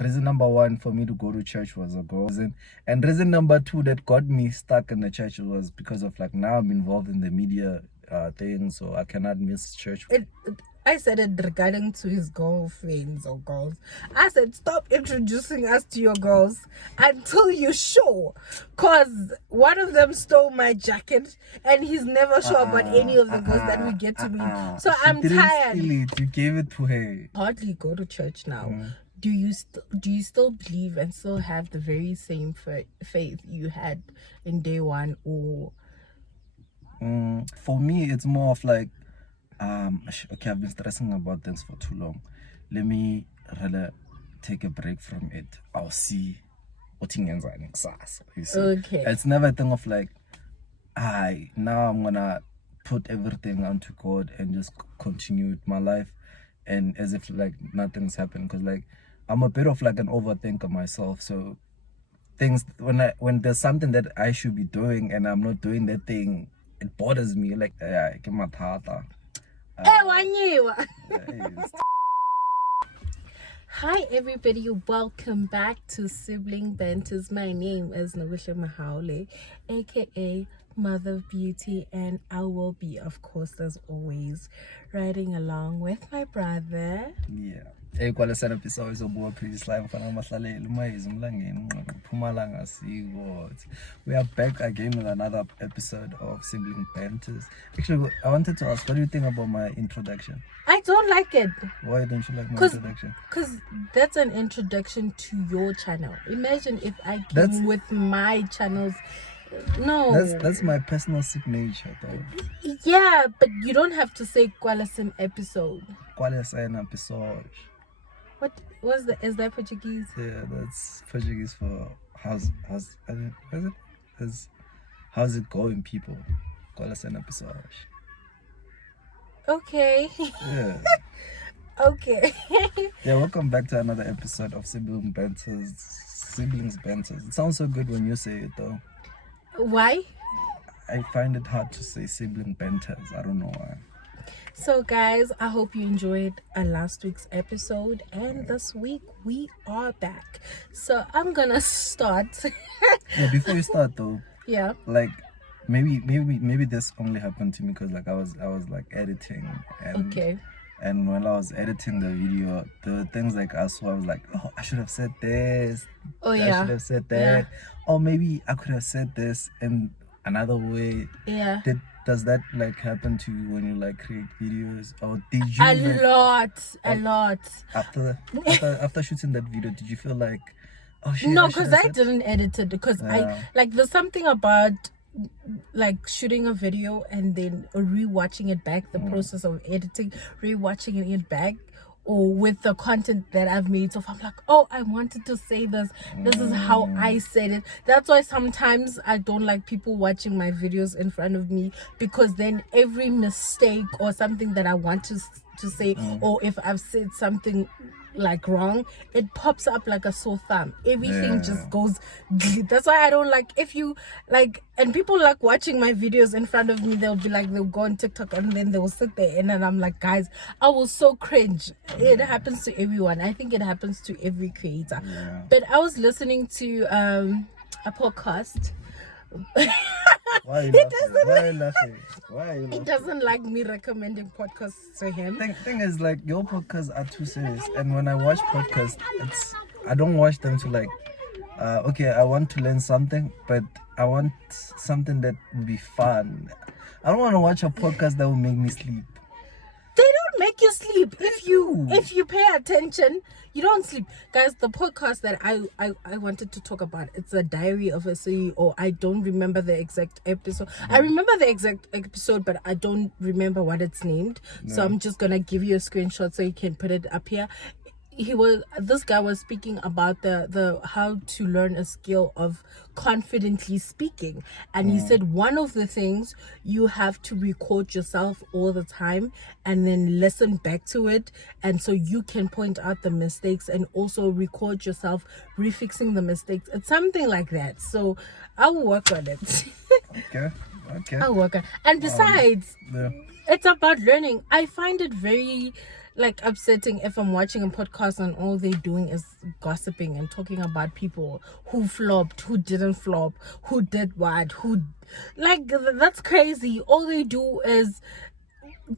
Reason number one for me to go to church was a girl. And reason number two that got me stuck in the church was because of like now I'm involved in the media thing, so I cannot miss church. I said it regarding to his girlfriends or girls. I said, stop introducing us to your girls until you're sure. Because one of them stole my jacket and he's never sure about any of the girls that we get to meet. So I'm tired. Steal it. You gave it to her. Hardly go to church now. Do you still believe and still have the very same faith you had in day one? Or for me, it's more of like, okay, I've been stressing about this for too long. Let me really take a break from it. I'll see what you see. Okay. It's never a thing of like, now I'm gonna put everything onto God and just continue with my life, and as if like nothing's happened. Because like I'm a bit of like an overthinker myself, so things when there's something that I should be doing and I'm not doing that thing, it bothers me. Like Hi everybody, welcome back to Sibling Banters. My name is Novisha Mahaule, aka Mother of Beauty, and I will be, of course, as always, riding along with my brother. Yeah. We are back again with another episode of Sibling Banters. Actually, I wanted to ask, what do you think about my introduction? I don't like it. Why don't you like my introduction? Because that's an introduction to your channel. Imagine if I came with my channel's. No. That's my personal signature, though. Yeah, but you don't have to say Kwalasan episode. Kwalasan episode. What was the? Is that Portuguese? Yeah, that's Portuguese for how's it going, people? Kwalasan episode. Okay. Yeah. Okay. Yeah, welcome back to another episode of Siblings Banters. It sounds so good when you say it, though. Why? I find it hard to say sibling banters. I don't know why. So guys, I hope you enjoyed last week's episode, and this week we are back. So I'm gonna start. Yeah, before you start though. Yeah. Like maybe this only happened to me because like I was like editing and okay. And when I was editing the video, the things like I saw, I was like, oh, I should have said this. Oh I yeah. should have said that. Yeah. Or maybe I could have said this in another way. Yeah. Does that like happen to you when you like create videos? Or did you a lot. After shooting that video, did you feel like, oh shit? No, because I didn't edit it, because I like there's something about like shooting a video and then rewatching it back, the process of editing, rewatching it back, or with the content that I've made. So if I'm like, oh, I wanted to say this is how I said it. That's why sometimes I don't like people watching my videos in front of me, because then every mistake or something that I want to say, or if I've said something like wrong, it pops up like a sore thumb. Everything just goes. That's why I don't like, if you like, and people like watching my videos in front of me, they'll be like, they'll go on TikTok and then they'll sit there and then I'm like, guys, I was so cringe. It happens to everyone. I think it happens to every creator. But I was listening to a podcast. Why are you laughing? Why are you laughing? He doesn't like me recommending podcasts to him. Thing is, like, your podcasts are too serious, and when I watch podcasts, I don't watch them to like, okay, I want to learn something, but I want something that will be fun. I don't want to watch a podcast that will make me sleep. They don't make you sleep. If you pay attention, you don't sleep. Guys, the podcast that I wanted to talk about, it's a diary of a CEO. I don't remember the exact episode. I remember the exact episode, but I don't remember what it's named. So I'm just gonna give you a screenshot so you can put it up here. This guy was speaking about the how to learn a skill of confidently speaking, and he said one of the things, you have to record yourself all the time and then listen back to it, and so you can point out the mistakes and also record yourself refixing the mistakes. It's something like that. So I'll work on it. Okay. I'll work on it. And besides, It's about learning. I find it very like upsetting if I'm watching a podcast and all they're doing is gossiping and talking about people who flopped, who didn't flop, who did what, who like that's crazy. All they do is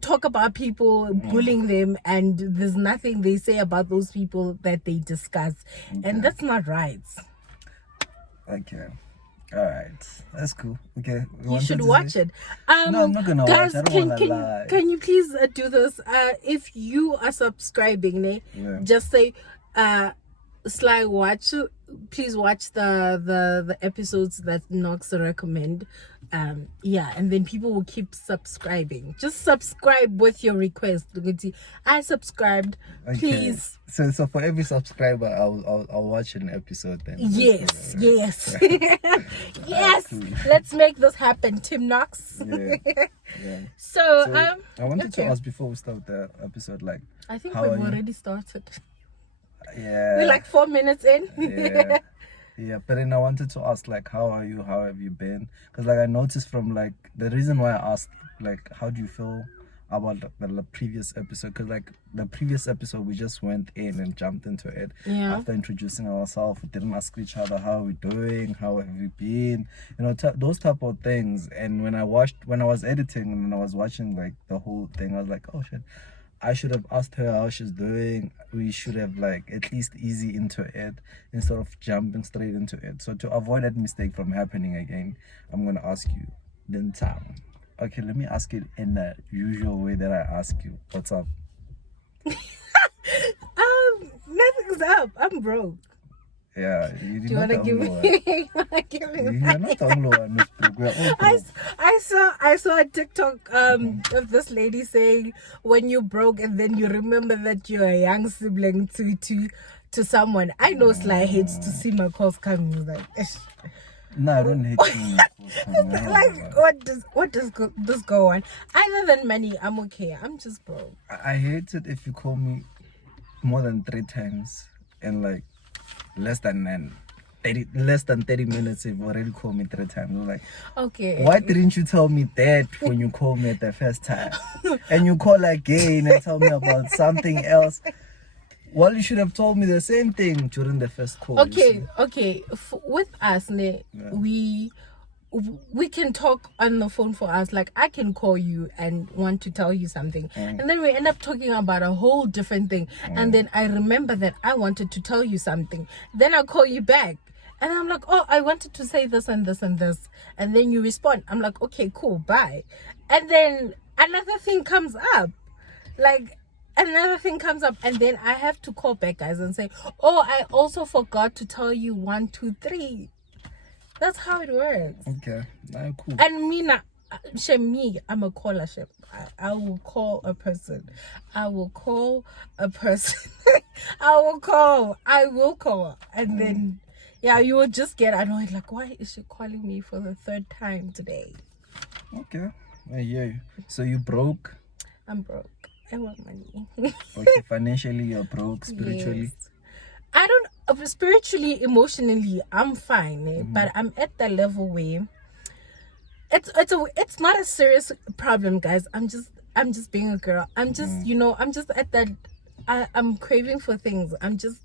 talk about people, bullying them, and there's nothing they say about those people that they discuss. And that's not right. Okay. All right, that's cool. Okay, You should watch it. No, I'm not gonna guys, watch. I don't wanna can lie. can you please do this? If you are subscribing, just say Sly watch. Please watch the episodes that Nox recommend. Yeah, and then people will keep subscribing. Just subscribe with your request. I subscribed. Okay. Please. So for every subscriber, I'll watch an episode then. Yes. Yes. Let's make this happen, Tim Knox. Yeah. So I wanted to ask before we start the episode, like, I think how we've are you? already started. Yeah. We're like 4 minutes in. Yeah, but then I wanted to ask, like, how are you? How have you been? Because, like, I noticed from, like, the reason why I asked, like, how do you feel about the previous episode? Because, like, the previous episode, we just went in and jumped into it. Yeah. After introducing ourselves, we didn't ask each other, how are we doing? How have we been? You know, those type of things. And when I was editing and I was watching, like, the whole thing, I was like, oh, shit. I should have asked her how she's doing. We should have like at least easy into it instead of jumping straight into it. So to avoid that mistake from happening again, I'm gonna ask you, then Tam. Okay, let me ask it in the usual way that I ask you. What's up? Nothing's up. I'm broke. Yeah, Do you wanna give me? You're not the only one who's broke. We're all broke. I saw a TikTok of this lady saying when you broke and then you remember that you're a young sibling to someone. I know Sly hates to see my calls coming. He's like, "Ish." No, I don't hate you. Like what does this go on? Other than money, I'm okay. I'm just broke. I hate it if you call me more than 3 times and like less than 30 minutes. You've already called me 3 times. I'm like, okay, why didn't you tell me that when you called me at the first time? And you call again and tell me about something else. Well, you should have told me the same thing during the first call. Okay. With us, we can talk on the phone for us. Like I can call you and want to tell you something, and then we end up talking about a whole different thing, and then I remember that I wanted to tell you something. Then I call you back and I'm like, oh, I wanted to say this and this and this, and then you respond. I'm like, okay, cool, bye. And then another thing comes up, and then I have to call back, guys, and say, oh, I also forgot to tell you 1, 2, 3. That's how it works. Okay, cool. And I'm a caller. I will call a person. I will call. And then, yeah, you will just get annoyed. Like, why is she calling me for the 3rd time today? Okay, I hear you. So you broke? I'm broke. I want money. Okay, financially you're broke. Spiritually? Yes. I don't spiritually, emotionally, I'm fine, but I'm at the level where it's not a serious problem, guys. I'm just being a girl. I'm just I'm just at that. I'm craving for things. I'm just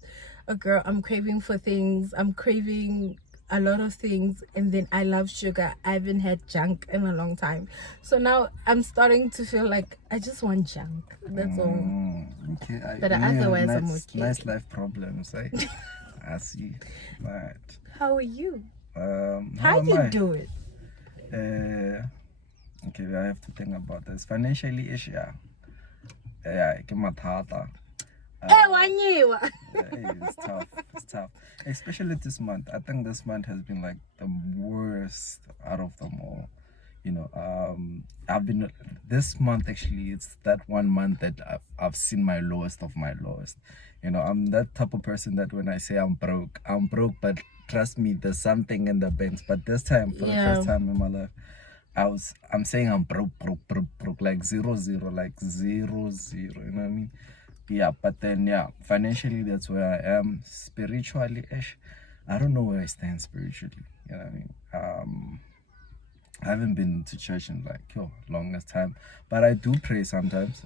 a girl. I'm craving for things. I'm craving a lot of things, and then I love sugar. I haven't had junk in a long time, so now I'm starting to feel like I just want junk. That's all. Okay, But otherwise, I'm okay. Nice life problems, eh? I see. Right. How are you? How you do it? Okay, I have to think about this. Financially ish, yeah. Yeah, I my tata. It's tough. It's tough. Especially this month. I think this month has been like the worst out of them all. This month actually, it's that one month that I've seen my lowest of my lowest. I'm that type of person that when I say I'm broke, but trust me, there's something in the banks. But this time, for the first time in my life, I'm saying I'm broke, like 0, like 0. You know what I mean? Yeah, but then financially that's where I am. Spiritually ish, I don't know where I stand spiritually. You know what I mean? I haven't been to church in like longest time, but I do pray sometimes.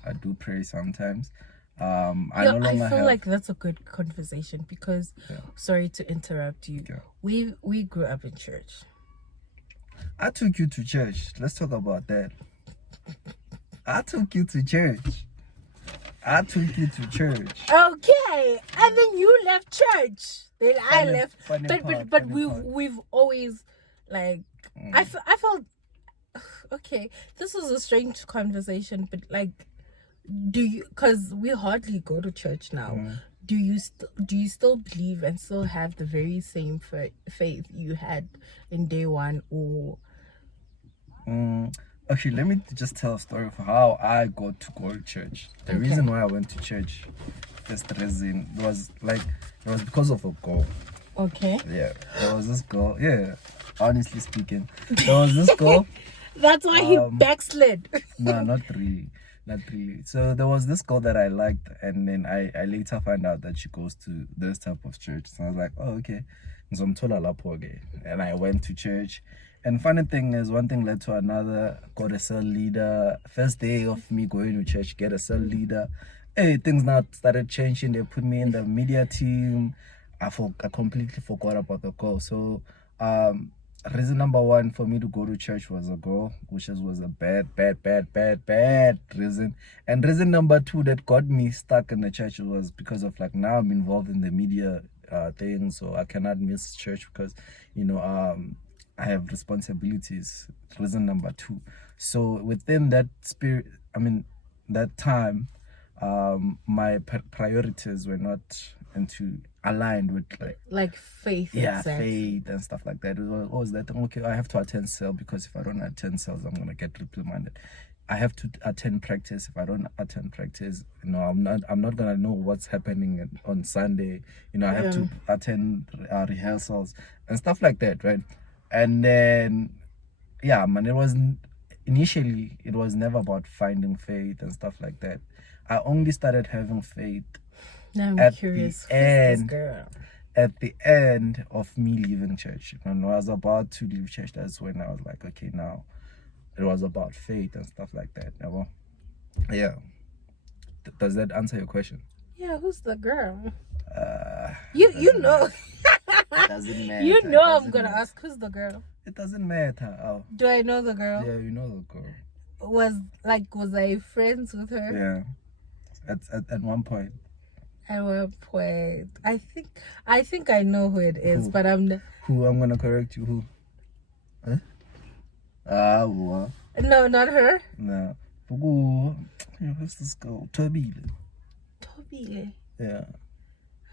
I no I longer feel have. like that's a good conversation because, sorry to interrupt you, we grew up in church. I took you to church. Let's talk about that. I took you to church. Okay, and then you left church. Then I left. But we've always like I felt okay. This was a strange conversation, but like, do you? Because we hardly go to church now. Do you still believe and still have the very same faith you had in day one, or? Actually, let me just tell a story of how I got to go to church. The reason why I went to church, first reason was because of a girl. Okay. Yeah, there was this girl. Yeah, honestly speaking, there was this girl. That's why he backslid. No, not really. So there was this girl that I liked, and then I later found out that she goes to this type of church. So I was like, oh, okay. So I'm told and I went to church. And funny thing is, one thing led to another. Got a cell leader. First day of me going to church, get a cell leader. Hey, things now started changing. They put me in the media team. I completely forgot about the girl. So reason number one for me to go to church was a girl, which was a bad reason. And reason number two that got me stuck in the church was because of like now I'm involved in the media thing, so I cannot miss church because I have responsibilities. Reason number two. So within that that time, my priorities were not aligned with like faith. Yeah, faith and stuff like that. It was always that okay, I have to attend cell because if I don't attend cells, I'm gonna get reprimanded. I have to attend practice. If I don't attend practice, I'm not gonna know what's happening on Sunday. I have to attend rehearsals and stuff like that, right? And then initially it was never about finding faith and stuff like that. I only started having faith I'm curious. Who's this girl? At the end of me leaving church. When I was about to leave church, that's when I was like, okay, now it was about faith and stuff like that. Yeah. Does that answer your question? Yeah, who's the girl? You know. Doesn't matter. You know I'm gonna ask who's the girl. It doesn't matter. Oh. Do I know the girl? Yeah, you know the girl. Was I friends with her? Yeah. At one point. At one point. I think I know who it is, but I'm gonna correct you. Who? Huh? What? No, not her. No. Who's this girl? Tobile. Yeah. I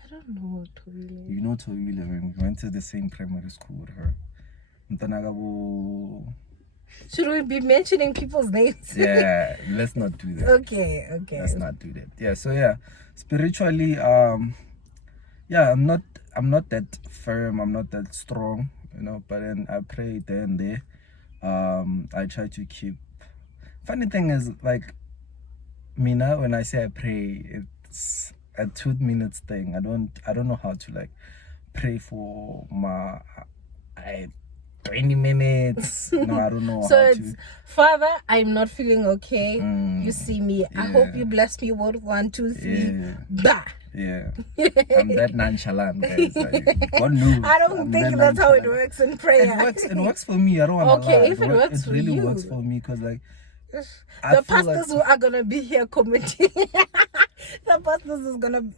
don't know Tobile. You know Tobile when we went to the same primary school with her. Should we be mentioning people's names? Yeah, let's not do that. Okay. Let's not do that. Yeah, so yeah, spiritually, I'm not that firm, I'm not that strong, but then I pray there and there. I try to keep. Funny thing is, like, Mina, when I say I pray, it's a 2 minutes thing. I don't know how to like pray for 20 minutes. No, I don't know. So it's Father, I'm not feeling okay. You see me. I hope you bless me. 1, 2, 3. Bah. Yeah. I'm that nonchalant, guys. God knows. I don't think that's how it works in prayer. It works for me. I don't want to lie. If it works for you. It really works for me because like the pastors who are gonna be here commenting, the pastors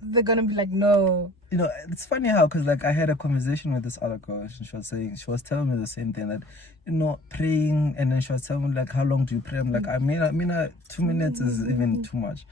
they're gonna be like, no. It's funny how because like I had a conversation with this other girl and she was telling me the same thing that praying, and then she was telling me like, how long do you pray? I'm like, I mean 2 minutes is even too much.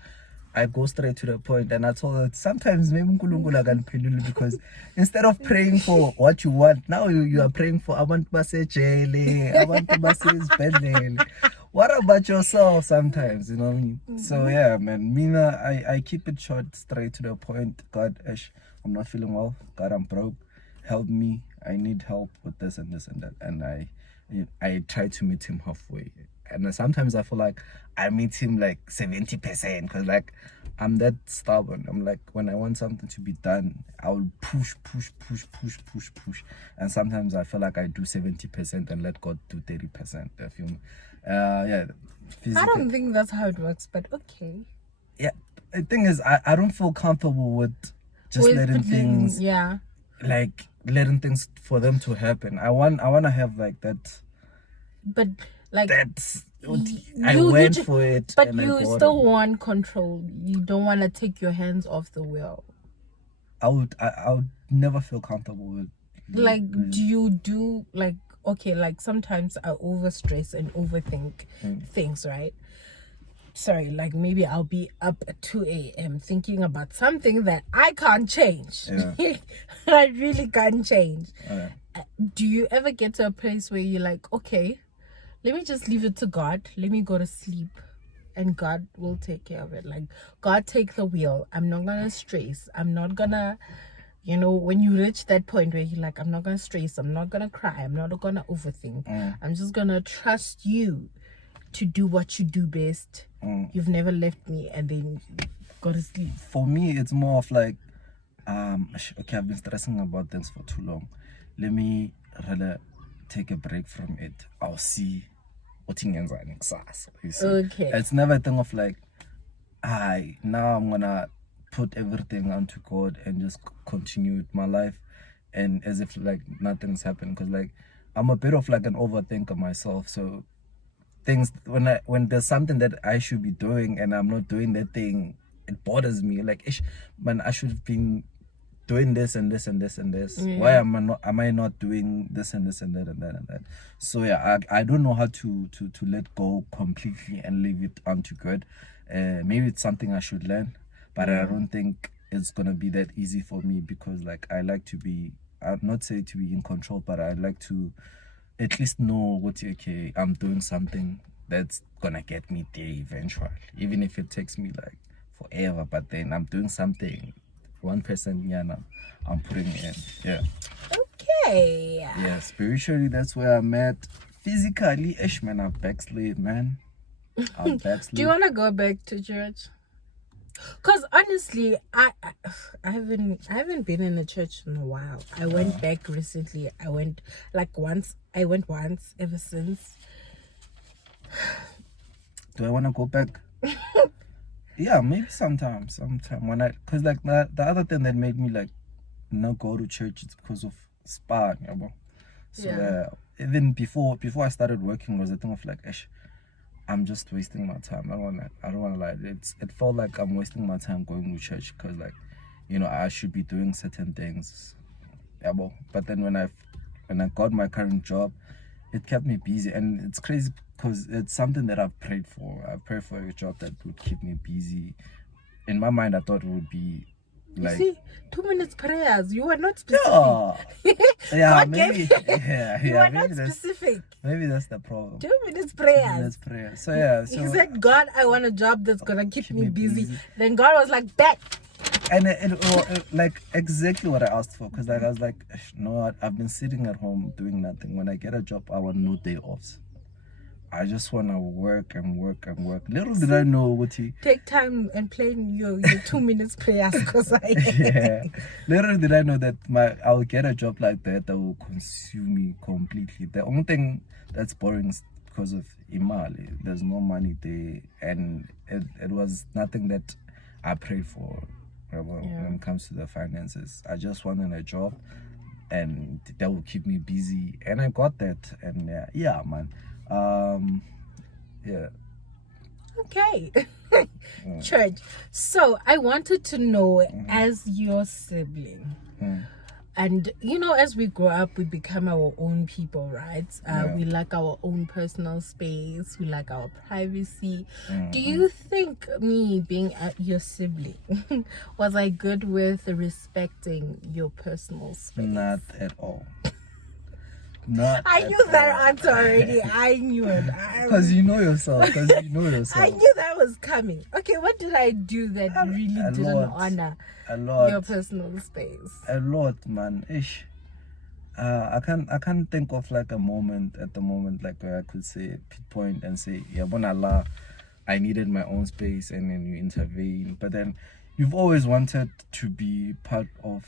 I go straight to the point, and I told her sometimes maybe uNkulunkulu akaniphenduli because instead of praying for what you want, now you are praying for abantu basejele, abantu basezibhedlela. What about yourself sometimes, you know what I mean? So yeah, man, Mina, I keep it short, straight to the point. God, I'm not feeling well. God, I'm broke. Help me. I need help with this and this and that. And I try to meet him halfway. And sometimes I feel like I meet him like 70% because like I'm that stubborn. I'm like, when I want something to be done, I will push, and sometimes I feel like I do 70% and let God do 30%. I feel, yeah. I don't think that's how it works, but okay. Yeah, the thing is, I don't feel comfortable with just letting things, yeah, like letting things for them to happen. I want to have like that. But like that's I went for it, but and you still want control. You don't want to take your hands off the wheel. I would never feel comfortable with. Like, do you do like, okay, like sometimes I overstress and overthink things, right? Sorry, like maybe I'll be up at 2 a.m. thinking about something that I can't change. Yeah. I really can't change. Okay. Do you ever get to a place where you're like, okay, let me just leave it to God. Let me go to sleep and God will take care of it. Like, God, take the wheel. I'm not going to stress. I'm not going to, when you reach that point where you're like, I'm not going to stress. I'm not going to cry. I'm not going to overthink. I'm just going to trust you to do what you do best. You've never left me, and then go to sleep. For me, it's more of like, okay, I've been stressing about this for too long. Let me rather take a break from it. I'll see what things are in class. Okay. It's never a thing of like, now I'm gonna put everything onto God and just continue with my life, and as if like nothing's happened. Because like I'm a bit of like an overthinker myself, so things when there's something that I should be doing and I'm not doing that thing, it bothers me. Like, ish, man, I should have been doing this and this and this and this. Yeah. Why am I not doing this and this and that and that and that? So yeah, I don't know how to let go completely and leave it onto God. Maybe it's something I should learn, but I don't think it's gonna be that easy for me, because like I like to be, I'd not say to be in control, but I like to at least know what, okay, I'm doing something that's gonna get me there eventually, even if it takes me like forever, but then I'm doing something 1%, yeah, now I'm putting in. Yeah. Okay. Yeah, spiritually that's where I'm at. Physically, ish, man, I'm backslid, man. I'm backslid. Do you want to go back to church? Because honestly, I haven't been in a church in a while. I went back recently. I went once ever since. Do I want to go back? Yeah, maybe sometime when because like the other thing that made me like not go to church is because of spa, you know? So even before I started working, was a thing of like, I'm just wasting my time. I don't wanna lie. It felt like I'm wasting my time going to church, because like, I should be doing certain things. Yeah, but then when I got my current job, it kept me busy, and it's crazy because it's something that I've prayed for. I prayed for a job that would keep me busy. In my mind, I thought it would be like, you see, 2 minutes prayers. You are not specific. Yeah, maybe. You are not specific. Maybe that's the problem. 2 minutes prayers. 2 minutes prayer. So yeah. So he said, God, I want a job that's gonna keep me busy. Then God was like, bet. And it like exactly what I asked for, because like I was like, no, I've been sitting at home doing nothing. When I get a job, I want no day offs. I just want to work and work and work. Little did I know what he take time and plan your 2 minutes prayers, because yeah. Little did I know that I'll get a job like that will consume me completely. The only thing that's boring is because of imali. There's no money there, and it was nothing that I prayed for. When it comes to the finances, I just wanted a job and that will keep me busy, and I got that. And yeah, man. Yeah. Okay. Church. So I wanted to know, as your sibling, and as we grow up, we become our own people, right? We like our own personal space. We like our privacy. Do you think me being your sibling was I good with respecting your personal space? Not at all. I knew that answer already. I knew it. Because you know yourself. I knew that was coming. Okay, what did I do that really didn't honor your personal space? A lot, man. Ish. I can't think of like a moment at the moment like where I could say pinpoint and say, yeah, bonala, I needed my own space, and then you intervene. But then you've always wanted to be part of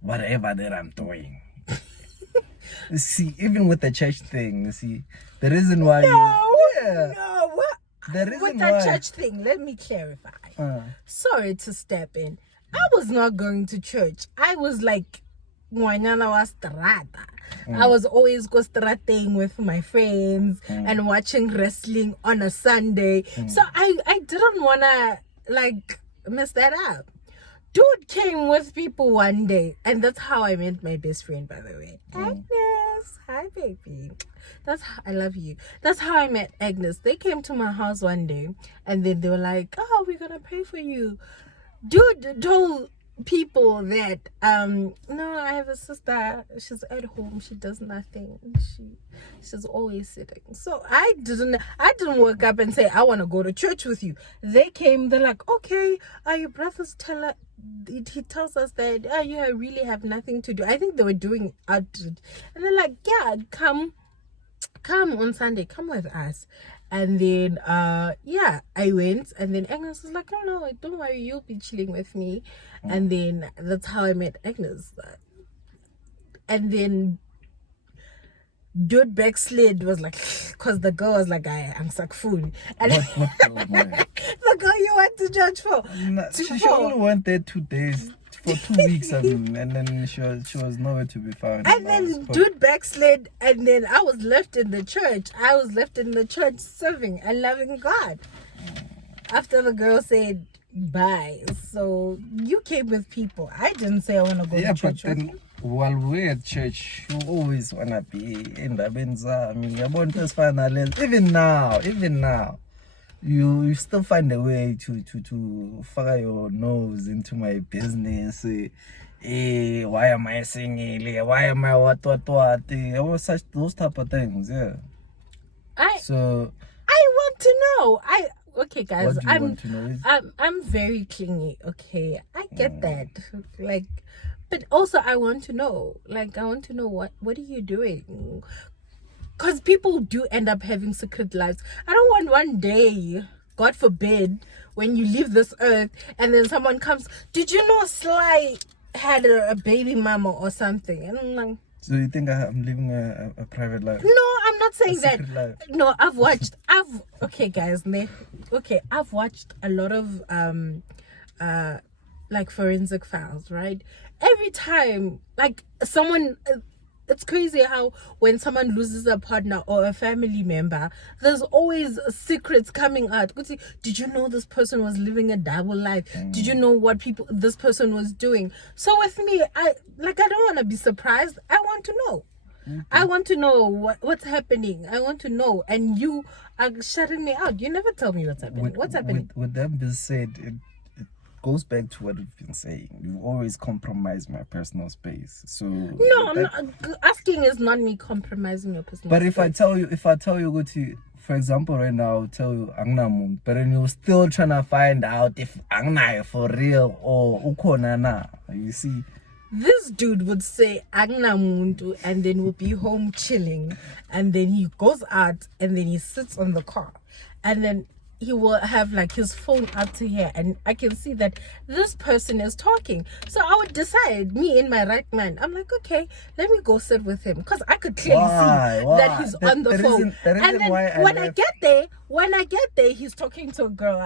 whatever that I'm doing. You see, even with the church thing, you see, the reason why No, what? The reason With that why church thing, let me clarify. Sorry to step in. I was not going to church. I was like, ngwanyana wa strata. I was always go strating with my friends and watching wrestling on a Sunday. So I didn't wanna like mess that up. Dude came with people one day, and that's how I met my best friend, by the way. Agnes, hi baby. I love you. That's how I met Agnes. They came to my house one day, and then they were like, "Oh, we're gonna pray for you." Dude told people that no, I have a sister. She's at home. She does nothing. She's always sitting. So I didn't wake up and say I want to go to church with you. They came. They're like, okay, your brothers tell us. He tells us that you really have nothing to do. I think they were doing outreach, and they're like, yeah, come on Sunday, come with us. And then I went, and then Agnes was like, no, don't worry, you'll be chilling with me. And then that's how I met Agnes. And then dude backslid was like, because the girl was like, I'm suck food. And the girl you went to church for? She only went there 2 days. For 2 weeks, I mean, and then she was nowhere to be found. And then dude backslid, and then I was left in the church. I was left in the church serving and loving God. After the girl said bye. So you came with people. I didn't say I want to go to church. Yeah, but then while we're at church, you always want to be in the Benza. I mean, your Banters finally, even now. You still find a way to fire your nose into my business. Why am I singing? Why am I what? Such those type of things, yeah. I want to know. Okay, guys. What do you want to know? I'm very clingy. Okay, I get that. Like, but also I want to know. Like, I want to know what are you doing? Because people do end up having secret lives. I don't want one day, God forbid, when you leave this earth and then someone comes, did you know Sly had a baby mama or something? And I'm like, so you think I'm living a private life? No, I'm not saying that. Life. No, I've watched a lot of like forensic files, right? Every time like someone it's crazy how when someone loses a partner or a family member, there's always secrets coming out. Did you know this person was living a double life? Did you know what this person was doing? So with me, I don't want to be surprised. I want to know. I want to know what's happening. I want to know. And you are shutting me out. You never tell me what's happening. What's happening? With that being said, it goes back to what we've been saying. You always compromise my personal space. So no, I'm not asking is not me compromising your personal space. But if I tell you, go to, for example, right now, I'll tell you Angnamun, but then you're still trying to find out if Angna for real or Ukona na. You see? This dude would say Agnamundu and then would be home chilling, and then he goes out and then he sits on the car, and then he will have like his phone up to here, and I can see that this person is talking. So I would decide, me in my right mind, I'm like, okay, let me go sit with him, because I could clearly see that he's on the phone. And then when I get there, he's talking to a girl.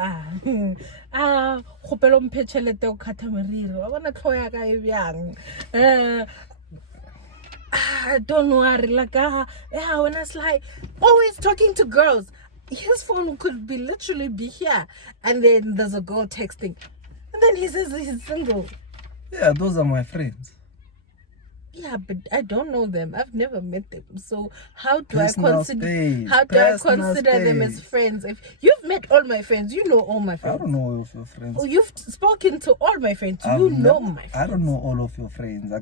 Don't worry, like when it's like always talking to girls. His phone could literally be here, and then there's a girl texting, and then he says he's single. Yeah, those are my friends. Yeah, but I don't know them. I've never met them. So how do I consider them as friends? If you've met all my friends, you know all my friends. I don't know all of your friends. Oh, you've spoken to all my friends. You know my friends. I don't know all of your friends.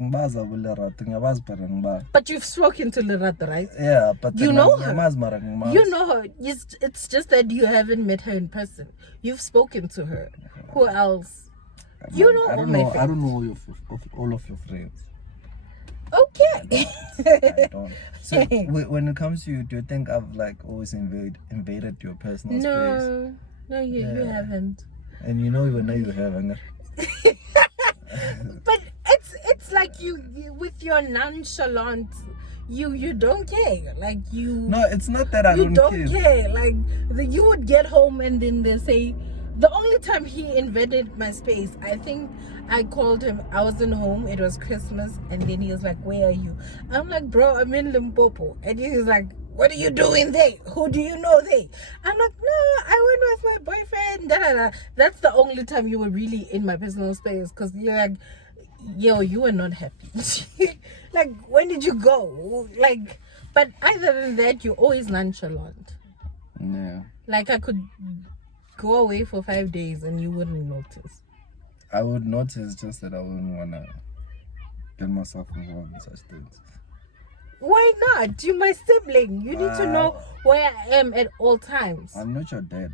But you've spoken to Lerato, right? Yeah, but you know her. You know her. It's just that you haven't met her in person. You've spoken to her. Who else? You know all my friends. I don't know all of your friends. okay. I don't. So when it comes to you, do you think I've like always invaded your personal space? No, you haven't. And you know even though you haven't. But it's like you with your nonchalant, you don't care. Like you. No, it's not that I you don't care. Like you would get home and then they say. The only time he invaded my space, I think I called him. I wasn't home. It was Christmas, and then he was like, "Where are you?" I'm like, "Bro, I'm in Limpopo," and he was like, "What are you doing there? Who do you know there?" I'm like, "No, I went with my boyfriend." Da, da, da. That's the only time you were really in my personal space, because you're like, "Yo, you were not happy." Like, when did you go? Like, but other than that, you're always nonchalant. Yeah. Like I could go away for 5 days and you wouldn't notice. I would notice, just that I wouldn't wanna get myself involved in such things. Why not? You're my sibling. You need to know where I am at all times. I'm not your dad.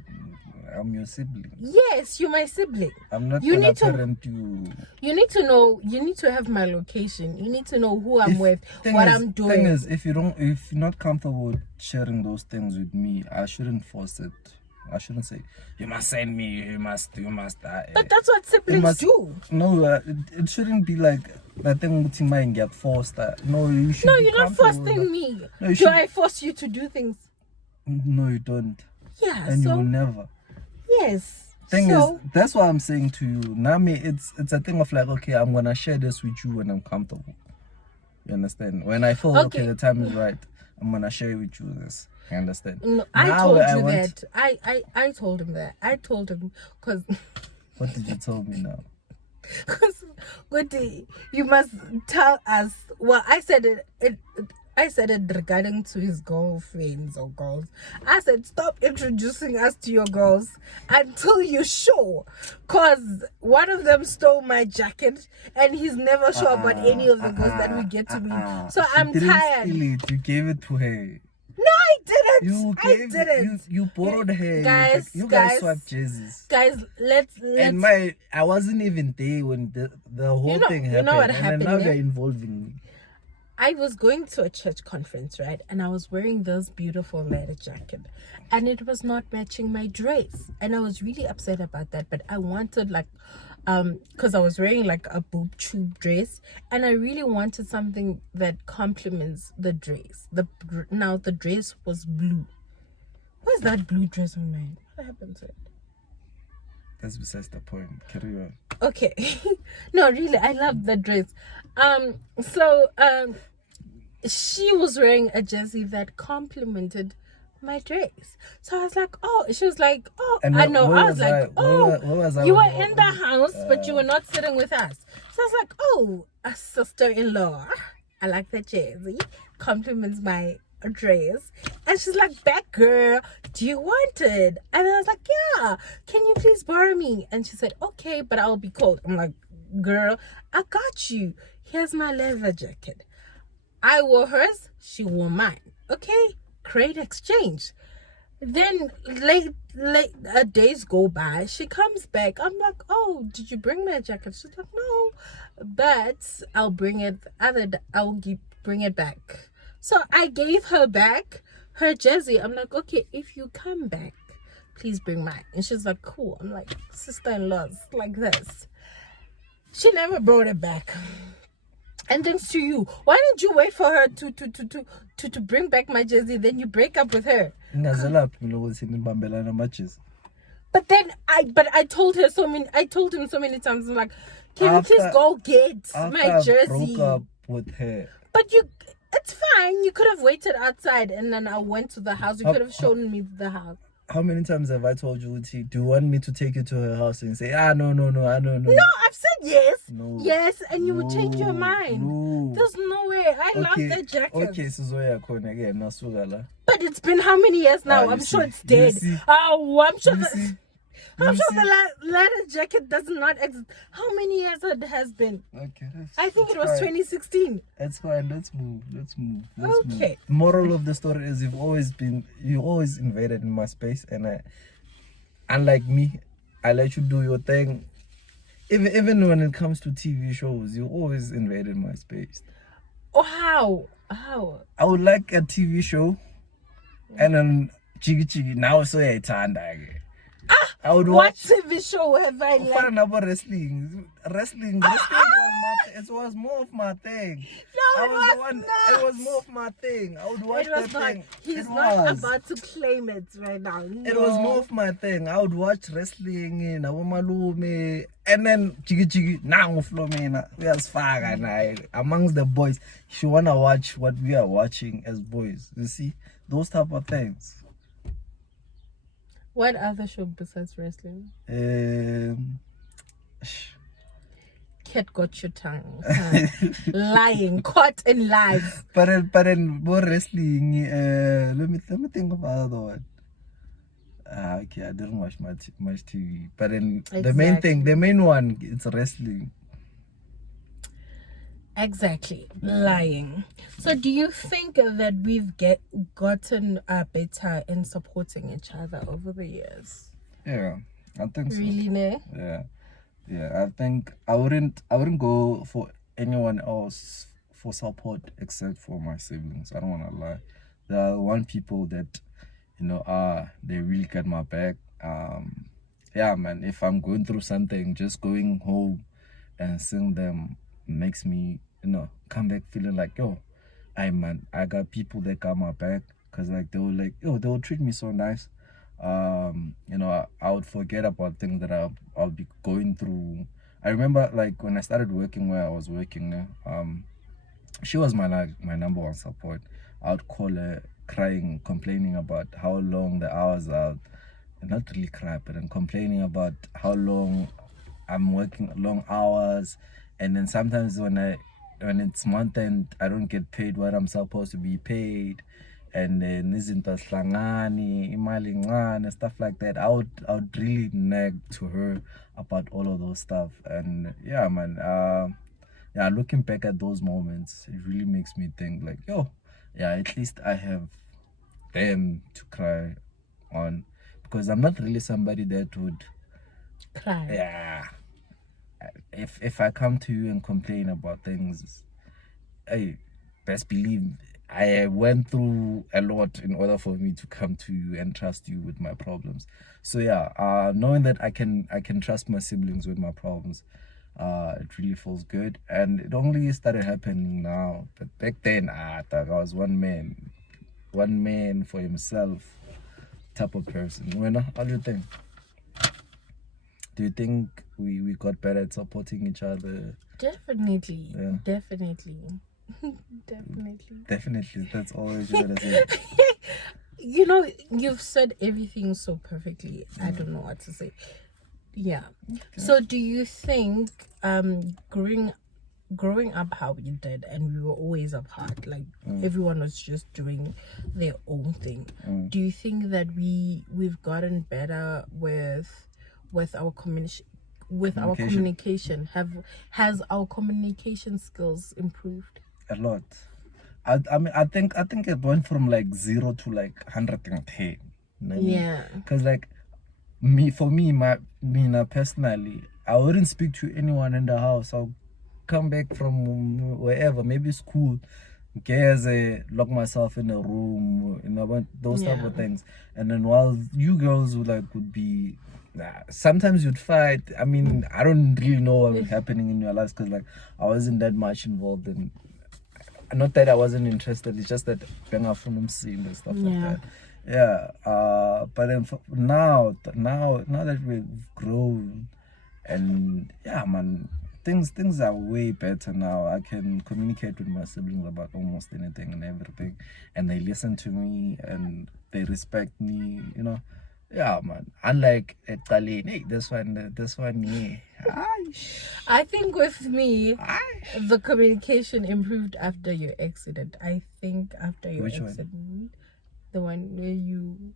I'm your sibling. Yes, you're my sibling. I'm not You gonna need to parent you. You need to know. You need to have my location. You need to know who I'm with, what I'm doing. Thing is, if you're not comfortable with sharing those things with me, I shouldn't force it. I shouldn't say you must send me. You must. But that's what siblings do. No, it shouldn't be like that thing with might get forced. No, you should. No, be you're not forcing me. No, do I force you to do things? No, you don't. Yeah, and you will never. Yes. Thing is, that's what I'm saying to you. Nami, it's a thing of like, okay, I'm gonna share this with you when I'm comfortable. You understand? When I feel okay the time is right, I'm gonna share with you this. You understand? No, I told you that. I told him that. I told him because. What did you tell me now? Because you must tell us. Well, I said it. I said it regarding to his girlfriends or girls. I said, stop introducing us to your girls until you're sure. Because one of them stole my jacket and he's never sure about any of the girls that we get to meet. So I'm tired. Steal it. You gave it to her. No, I didn't. I didn't. You borrowed her. Guys, you guys swapped jerseys. Guys, let's. And I wasn't even there when the whole thing happened. You know what happened? And now they're involving me. I was going to a church conference, right? And I was wearing this beautiful leather jacket. And it was not matching my dress. And I was really upset about that. But I wanted because I was wearing like a boob tube dress. And I really wanted something that complements the dress. Now the dress was blue. Where's that blue dress on mine? What happened to it? That's besides the point. Carry on. Okay. No, really, I love the dress. She was wearing a jersey that complemented my dress. So I was like, oh, she was like, oh, and I know. I was like, oh, you were in the house, but you were not sitting with us. So I was like, oh, a sister-in-law. I like that jersey. Compliments my dress. And she's like, back girl, do you want it? And I was like, yeah, can you please borrow me? And she said, okay, but I'll be cold. I'm like, girl, I got you. Here's my leather jacket. I wore hers, she wore mine. Okay, great exchange. Then late days go by. She comes back. I'm like, oh, did you bring my jacket? She's like, no, but I'll bring it. Bring it back. So I gave her back her jersey. I'm like, okay, if you come back, please bring mine. And she's like, cool. I'm like, sister-in-laws like this. She never brought it back. And thanks to you, why didn't you wait for her to bring back my jersey? Then you break up with her. But then I told him so many times. I'm like, can you please go get my jersey? Broke up with her. But it's fine. You could have waited outside, and then I went to the house. You could have shown me the house. How many times have I told you, Uti, do you want me to take you to her house and say, no, I don't know. No, I've said yes. No. Yes, and you would change your mind. No. There's no way. I love that jacket. Okay, so Zoya Kone again, Nasugala. But it's been how many years now? I'm sure it's dead. I'm sure the leather jacket does not exist. How many years it has been? Okay, I think it was 2016. That's fine. Let's move. Okay. The moral of the story is you always invaded in my space, and unlike me, I let you do your thing. Even when it comes to TV shows, you always invaded my space. Oh, how? I would like a TV show, and then Chigi now so I would What watch. TV show have I For like? another wrestling was it was more of my thing. No, I it was was the one. not. It was more of my thing. I would watch It was that not. thing. He's It not was. about to claim it right now. It was more No. of my thing. I would watch wrestling in Awamalume, and then Chigi now Flomena. We are Sfaga and amongst the boys. She wanna watch what we are watching as boys. You see those type of things. What other show besides wrestling? Cat got your tongue. Lying, caught in lies. But then more wrestling. Let me think of another one. Okay, I didn't watch much TV. But then the main thing, the main one, it's wrestling. Exactly, lying. So, do you think that we've gotten better in supporting each other over the years? Yeah, I think so. Really, ne? Yeah. I think I wouldn't go for anyone else for support except for my siblings. I don't want to lie. There are one people that they really got my back. Yeah, man. If I'm going through something, just going home and seeing them makes me come back feeling like, yo, I got people that got my back, because like they will treat me so nice. I would forget about things that I'll be going through. I remember like when I started working where I was working, she was my number one support. I would call her crying, complaining about how long the hours are, and not really cry, but then complaining about how long I'm working, long hours. And then sometimes when it's month end, I don't get paid what I'm supposed to be paid, and then izinto slangani, imali and stuff like that. I would really nag to her about all of those stuff. And yeah, man, yeah, looking back at those moments, it really makes me think like, yo, yeah, at least I have them to cry on, because I'm not really somebody that would Cry. Yeah. If I come to you and complain about things, hey, best believe I went through a lot in order for me to come to you and trust you with my problems. So yeah, knowing that I can trust my siblings with my problems, it really feels good. And it only started happening now. But back then, I thought I was one man for himself type of person. How do you think? Do you think we got better at supporting each other? Definitely. Yeah. Definitely. Definitely. That's always you're gonna say. You've said everything so perfectly. I don't know what to say. Yeah. Okay. So do you think growing up how we did, and we were always apart, like everyone was just doing their own thing, do you think that we've gotten better with our communication? Has our communication skills improved? A lot. I mean, I think it went from like 0 to like 110. Yeah. Because like personally, I wouldn't speak to anyone in the house. I'll come back from wherever, maybe school, lock myself in a room, those type of things. And then while you girls would be, sometimes you'd fight. I mean, I don't really know what was happening in your lives, because like I wasn't that much involved in. Not that I wasn't interested, it's just that being from them scene and stuff like that. Yeah. But then now that we've grown, and yeah, man, things are way better now. I can communicate with my siblings about almost anything and everything, and they listen to me and they respect me. Yeah, man. Unlike this one, yeah. I think with me, the communication improved after your accident. I think after your accident, one? The one where you.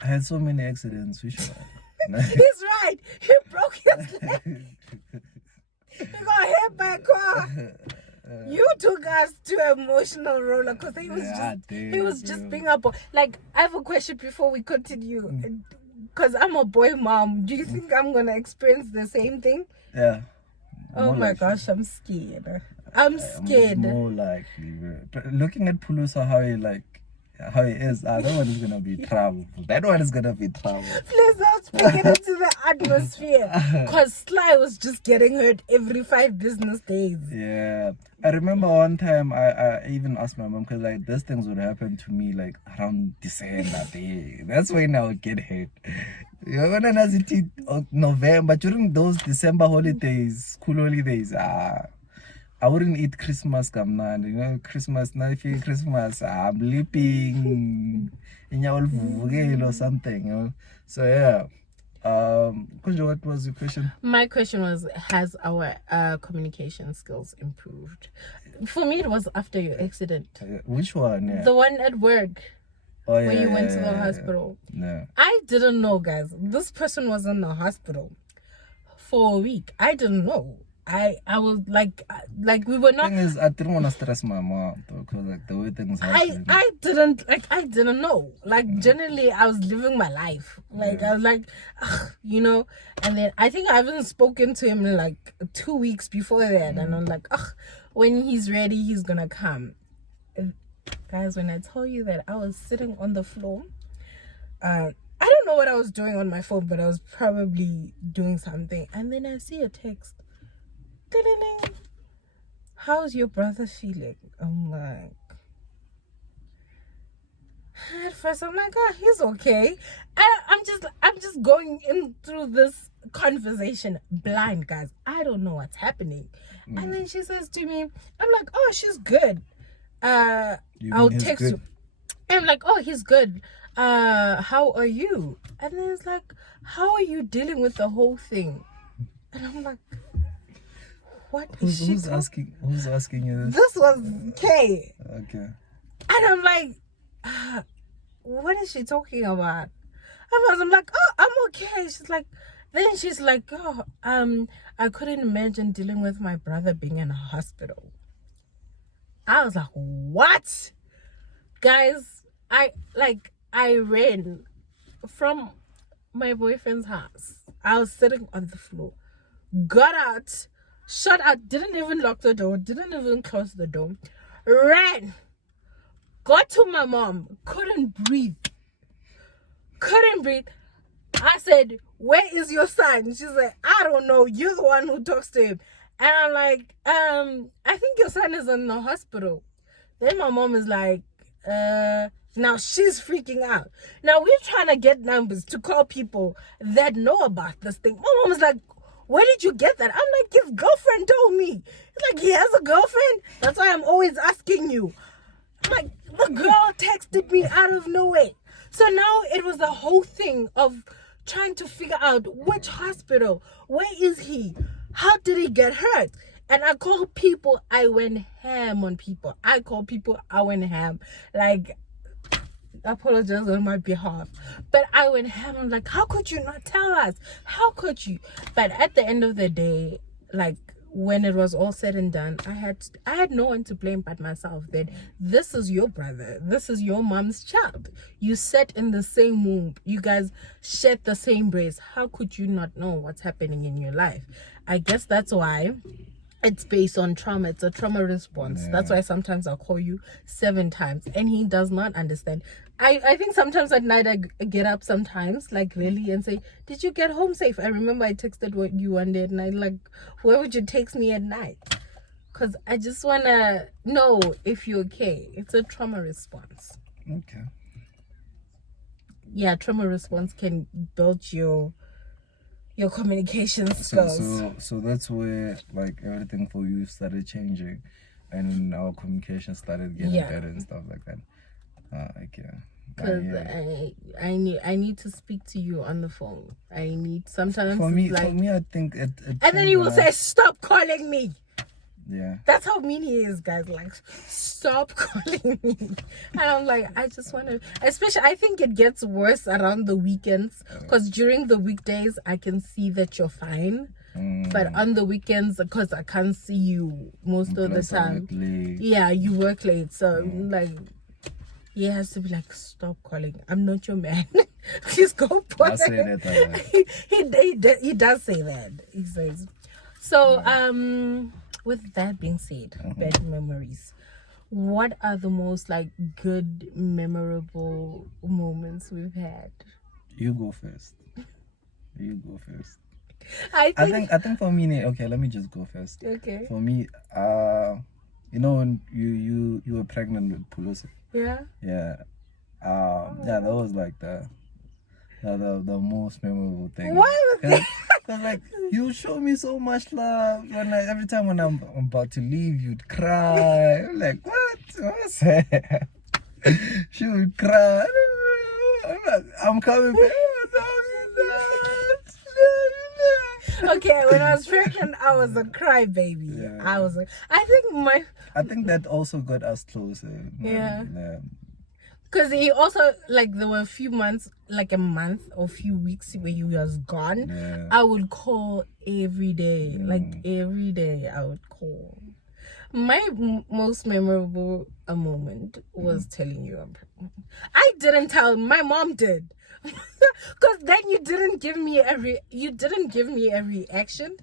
I had so many accidents. Which one? He's right. He broke his leg. He got hit by a car. You took us to an emotional roller coaster. He was just being up. Like, I have a question before we continue. Because I'm a boy mom. Do you think I'm gonna experience the same thing? Yeah. Oh my gosh, I'm scared. I'm scared. More likely, bro. But looking at Pulusa, how he is, that one is gonna be trouble. That one is gonna be trouble. Please don't speak it into the atmosphere. Because Sly was just getting hurt every 5 business days. Yeah. I remember one time I even asked my mom, because like these things would happen to me like around December day. That's when I would get hurt. You know, when I was in November, during those December holidays, school holidays, I wouldn't eat Christmas, kamnandi. You know, Christmas, now if you eat Christmas, I'm leaping in your vugel or something, you know. So yeah. Kunjo, what was your question? My question was, has our communication skills improved? For me, it was after your accident. Which one? Yeah. The one at work. Oh, yeah, when you went to the hospital. Yeah. I didn't know, guys. This person was in the hospital for a week. I didn't know. I was like we were not. Thing is, I didn't want to stress my mom because like the way things happen. I didn't know. Like generally, I was living my life. Like I was like, ugh, you know. And then I think I haven't spoken to him in like 2 weeks before that, and I'm like, ugh, when he's ready, he's gonna come. Guys, when I tell you that I was sitting on the floor, I don't know what I was doing on my phone, but I was probably doing something, and then I see a text. How's your brother feeling? I'm like, at first I'm like, oh, he's okay. I'm just going in through this conversation blind, guys. I don't know what's happening. And then she says to me, I'm like, oh, she's good. I'll text you. I'm like, oh, he's good. How are you? And then it's like, how are you dealing with the whole thing? And I'm like, what is who's asking you this? This was Kay. Okay. And I'm like, what is she talking about? I'm like, oh, I'm okay. She's like, oh, I couldn't imagine dealing with my brother being in a hospital. I was like, what? Guys, I ran from my boyfriend's house. I was sitting on the floor, got out, shut out, didn't even lock the door, didn't even close the door, ran, got to my mom, couldn't breathe. I said, where is your son? She's like, I don't know, you're the one who talks to him. And I'm like, I think your son is in the hospital. Then my mom is like, now she's freaking out. Now we're trying to get numbers to call people that know about this thing. My mom is like, where did you get that? I'm like, his girlfriend told me. It's like, he has a girlfriend? That's why I'm always asking you. I'm like, the girl texted me out of nowhere. So now it was a whole thing of trying to figure out which hospital, where is he, how did he get hurt? And I call people, I went ham on people. I went ham. Like, apologize on my behalf. But I went ham. I'm like, how could you not tell us? How could you? But at the end of the day, like, when it was all said and done, I had no one to blame but myself. That this is your brother. This is your mom's child. You sat in the same womb. You guys shared the same breast. How could you not know what's happening in your life? I guess that's why it's based on trauma. It's a trauma response. Yeah. That's why sometimes I'll call you 7 times and he does not understand. I think sometimes at night I get up sometimes, like really, and say, did you get home safe? I remember I texted you one day at night, like, where would you text me at night? Because I just want to know if you're okay. It's a trauma response. Okay. Yeah, trauma response can build your communication skills. So that's where like everything for you started changing, and our communication started getting better and stuff like that. Okay. Because I need to speak to you on the phone. I need sometimes for me I think it and then he will say, stop calling me. Yeah, that's how mean he is, guys. Like, stop calling me. And I'm like, I just want to, especially I think it gets worse around the weekends, because during the weekdays I can see that you're fine, but on the weekends, because I can't see you most of the time, you work late, so like he has to be like, stop calling, I'm not your man. Please go. I say that. He does say that. He says so. with that being said, bad memories. What are the most like good, memorable moments we've had? You go first. You go first. I I think for me, okay, let me just go first. Okay. For me, you know when you were pregnant with Pulusi. Yeah. Yeah. Yeah, that was like the most memorable thing. Why was that? Cause like you show me so much love, and every time when I'm about to leave, you'd cry. I'm like, what's that? She would cry. I'm coming back. Okay, when I was pregnant, I was a crybaby. Yeah. I think that also got us closer. Yeah. Because he also, like, there were a few months, like a month or a few weeks where he was gone. Yeah. I would call every day. Like, every day I would call. My most memorable moment was telling you I'm pregnant. I didn't tell, my mom did. Because then you didn't give me a reaction.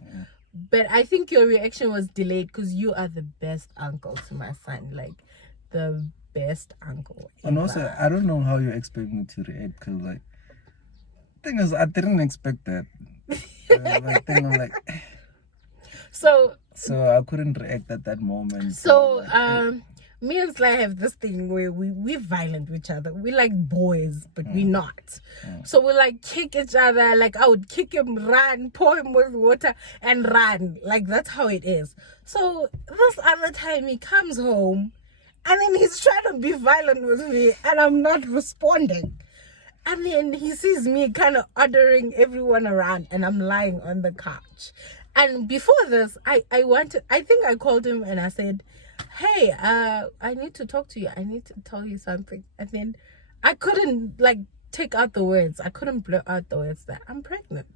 But I think your reaction was delayed because you are the best uncle to my son. Like, the best uncle ever. And also, I don't know how you expect me to react because, like, thing is, I didn't expect that. I'm like, so I couldn't react at that moment. So, me and Sly have this thing where we're violent with each other. We're like boys, but we're not. So we like kick each other. Like I would kick him, run, pour him with water, and run. Like that's how it is. So this other time he comes home, and then he's trying to be violent with me, and I'm not responding. And then he sees me kind of ordering everyone around, and I'm lying on the couch. And before this, I think I called him and I said, hey, I need to talk to you. I need to tell you something. And then I couldn't like take out the words. I couldn't blurt out the words that I'm pregnant.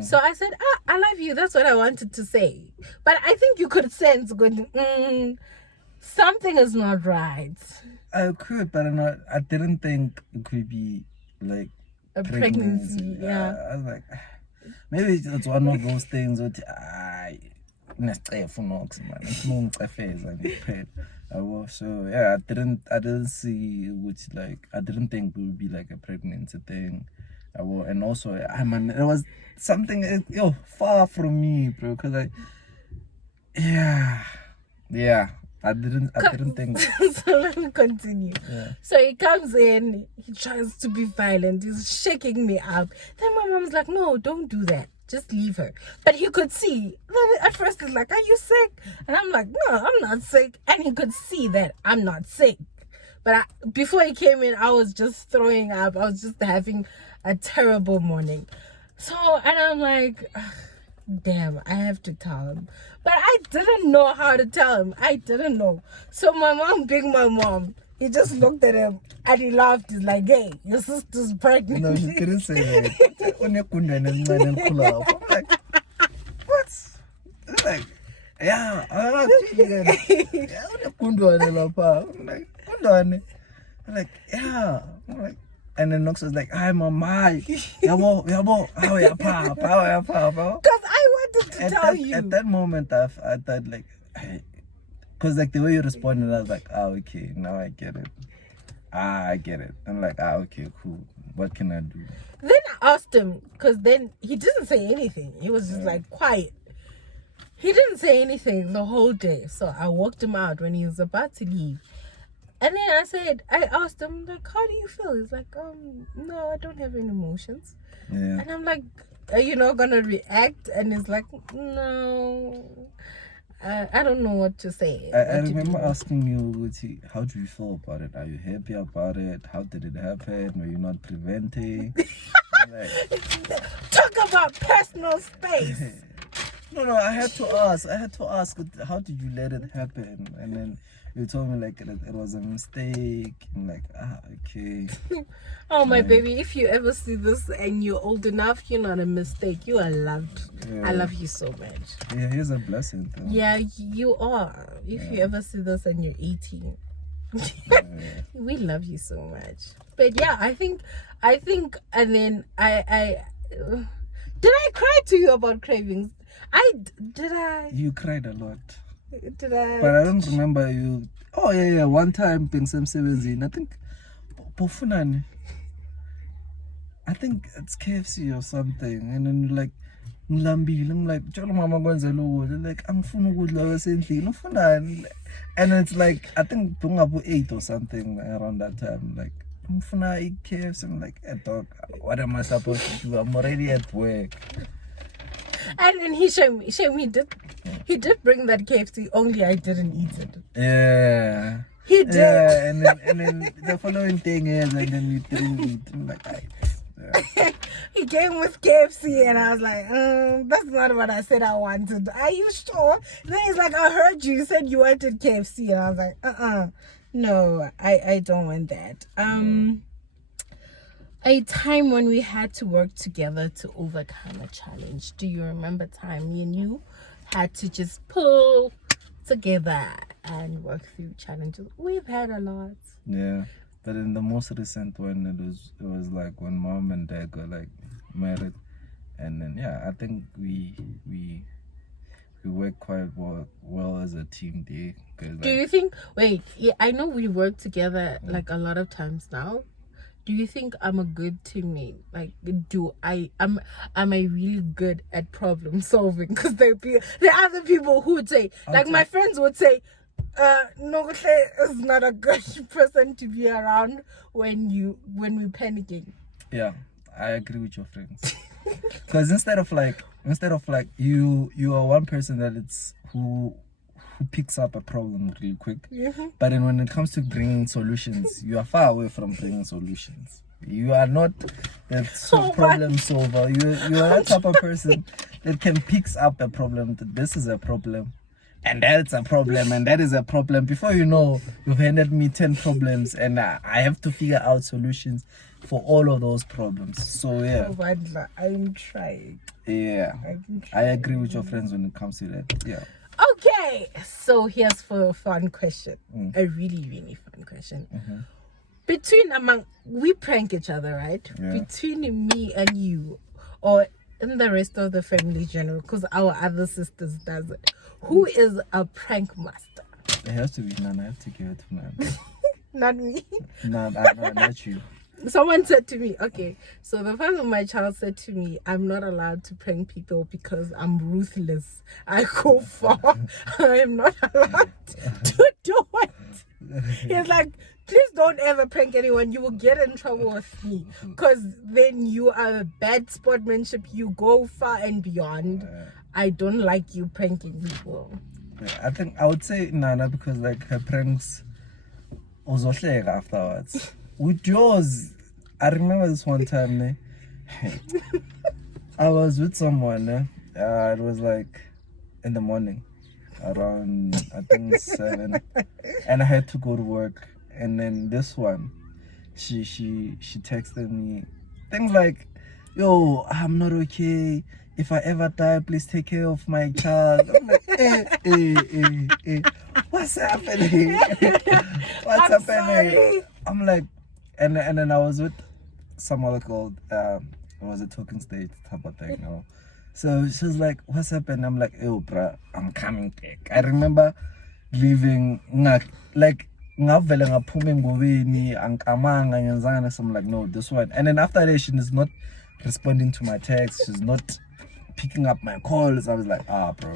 So I said, I love you. That's what I wanted to say. But I think you could sense going, something is not right. I could, but I didn't think it could be like a pregnancy. Yeah. I was like, maybe it's one of those things that so yeah, I didn't see which like I didn't think it would be like a pregnancy thing. And also it was something far from me, bro, because I didn't think. So let me continue. Yeah. So he comes in, he tries to be violent, he's shaking me up. Then my mom's like, no, don't do that. Just leave her. But he could see. At first he's like, are you sick? And I'm like, no, I'm not sick. And he could see that I'm not sick. But before he came in, I was just throwing up. I was just having a terrible morning. So, and I'm like, damn, I have to tell him. But I didn't know how to tell him. I didn't know. So my mom, being my mom, he just looked at him and he laughed. He's like, hey, your sister's pregnant. No, she didn't say that. I'm like, what? It's like, yeah, I'm like, yeah. I'm like, and then Nox was like, hi, mama. Yabo, how ya papa? Because I wanted to tell you. At that moment, I thought, like, because, like, the way you responded, I was like, okay, now I get it. I get it. I'm like, okay, cool. What can I do? Then I asked him, because then he didn't say anything. He was just, like, quiet. He didn't say anything the whole day. So I walked him out when he was about to leave. And then I asked him, like, how do you feel? He's like, no, I don't have any emotions. Yeah. And I'm like, are you not going to react? And he's like, no, I don't know what to say. I remember asking you, how do you feel about it? Are you happy about it? How did it happen? Were you not preventing? Talk about personal space. No, I had to ask, how did you let it happen? And then you told me like it was a mistake. I'm like, okay. Oh my baby, if you ever see this and you're old enough, you're not a mistake. You are loved. Yeah. I love you so much. Yeah, he's a blessing though. Yeah, you are. If you ever see this and you're 18. We love you so much. But yeah, I think and then I did I cry to you about cravings? Did I? You cried a lot. Did I? But I don't remember you. Oh yeah. One time being some 17. I think Pofunani. I think it's KFC or something. And then you're like ngilambile. I'm like, "Tshela mama kwenze lokho." Like, angifuni ukudla kwasendlini. Ufunani? And it's like, I think bungabu 8 or something around that time. Like, ngifuna KFC. I'm like, hey, dog, what am I supposed to do? I'm already at work. And then he showed me he did bring that KFC, only I didn't eat it. Yeah. He did. Yeah, and then the following thing is, and then you didn't eat. I'm like, yeah. He came with KFC and I was like, that's not what I said I wanted. Are you sure? Then he's like, I heard you said you wanted KFC. And I was like, no, I don't want that. A time when we had to work together to overcome a challenge. Do you remember time me and you had to just pull together and work through challenges? We've had a lot. Yeah. But in the most recent one, it was like when mom and dad got like married, and then I think we work quite well as a team there. Like, do you think? Wait, yeah, I know we work together like a lot of times now. Do you think I'm a good teammate? Like, am I really good at problem solving? Because there are other people who would say, like my friends would say, Noguhle is not a good person to be around when we're panicking. Yeah, I agree with your friends. Because instead of like you are one person that it's who picks up a problem really quick. Mm-hmm. But then when it comes to bringing solutions, you are far away from bringing solutions. You are not that problem solver. You are that type of person that can picks up a problem. That this is a problem, and that's a problem, and that is a problem. Before you know, you've handed me 10 problems, and I have to figure out solutions for all of those problems. So yeah, I'm trying. Yeah, I agree with your friends when it comes to that. Yeah. Okay, so here's for a fun question. A really, really fun question. Mm-hmm. We prank each other, right? Yeah. Between me and you, or in the rest of the family general, because our other sisters does it. Who is a prank master? It has to be Nana. I have to give it to Nana. Not me. No, not you. Someone said to me, okay, so the father of my child said to me, I'm not allowed to prank people because I'm ruthless. I go far. I am not allowed to do it. He's like, please don't ever prank anyone. You will get in trouble with me because then you are bad sportsmanship. You go far and beyond. I don't like you pranking people. I think I would say Nana because like her pranks uzohleka afterwards. With yours, I remember this one time, I was with someone, it was like in the morning, around I think 7, and I had to go to work. And then this one, she texted me things like, "Yo, I'm not okay. If I ever die, please take care of my child." I'm like, what's happening? What's happening? Sorry. I'm like. And then I was with some other girl, it was a talking stage type of thing, you know. So she was like, "What's happened?" I'm like, "Yo, bruh, I'm coming back." I remember leaving, like, ngavele ngaphume ngobeni ankamanga ngenzanga. So I'm like, no, this one. And then after that, she is not responding to my texts. She's not picking up my calls. I was like, bro,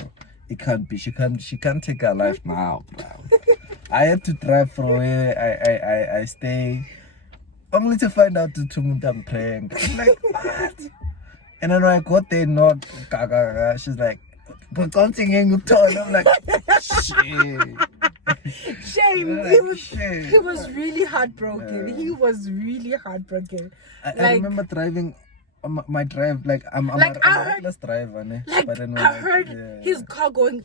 it can't be. She can't take her life now, bro. I had to drive from where I stay. Only to find out to I'm prank. I'm like, what? And then when I got there, not gaga. She's like, "But something in your tone." I'm like, shit. Shame. Like, He was really heartbroken. He was really heartbroken. I remember driving my drive, like I'm a reckless driver, ne? Like, but then I heard his car going.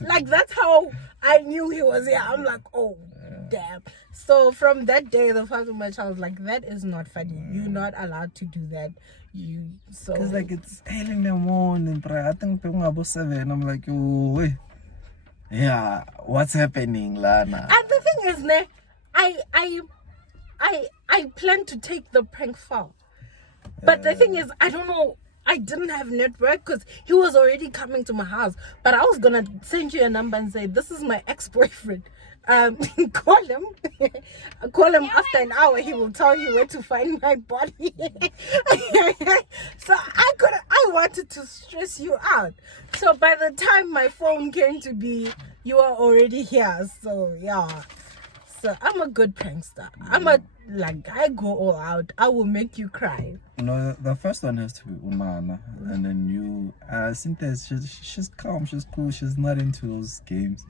Like, that's how I knew he was here. I'm like, oh, damn. So from that day, the father of my child was like, that is not funny. You're not allowed to do that. Because like it's early in the morning, bro. I think people about 7. I'm like, oh, wait. Yeah, what's happening, Lana? And the thing is, ne, I plan to take the prank far. But the thing is, I don't know I didn't have network because he was already coming to my house. But I was gonna send you a number and say, this is my ex-boyfriend. Call him. Call him after an hour. He will tell you where to find my body. So I wanted to stress you out. So by the time my phone came to be, you are already here. So yeah. So I'm a good prankster. I go all out. I will make you cry. No, the first one has to be Unana, and then you. Cynthia, she's calm, she's cool, she's not into those games.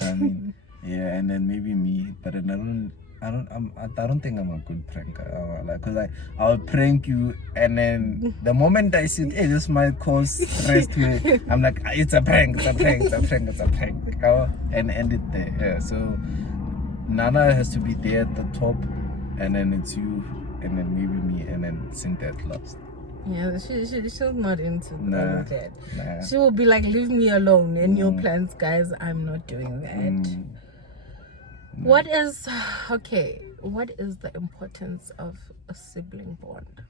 I mean, yeah, and then maybe me, but then I don't think I'm a good pranker. Like, cause I'll prank you, and then the moment I see, hey, this might cause stress to me, I'm like, it's a prank, it's a prank, it's a prank, it's a prank, and end it there. Yeah, so Nana has to be there at the top, and then it's you, and then maybe me, and then Cynthia at last. Yeah, she's not into all of that. Nah. She will be like, leave me alone in your plans, guys. I'm not doing that. What is the importance of a sibling bond?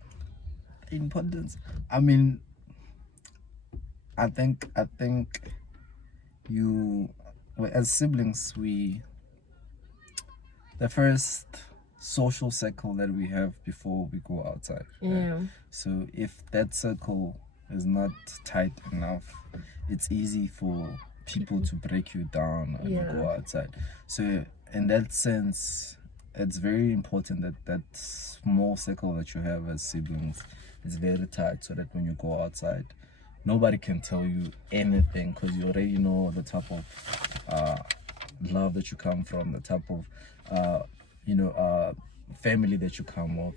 Importance. I mean, I think you, as siblings, the first social circle that we have before we go outside. Right? Yeah. So if that circle is not tight enough, it's easy for people to break you down when you go outside. So in that sense, it's very important that that small circle that you have as siblings is very tight, so that when you go outside, nobody can tell you anything, because you already know the type of love that you come from, the type of family that you come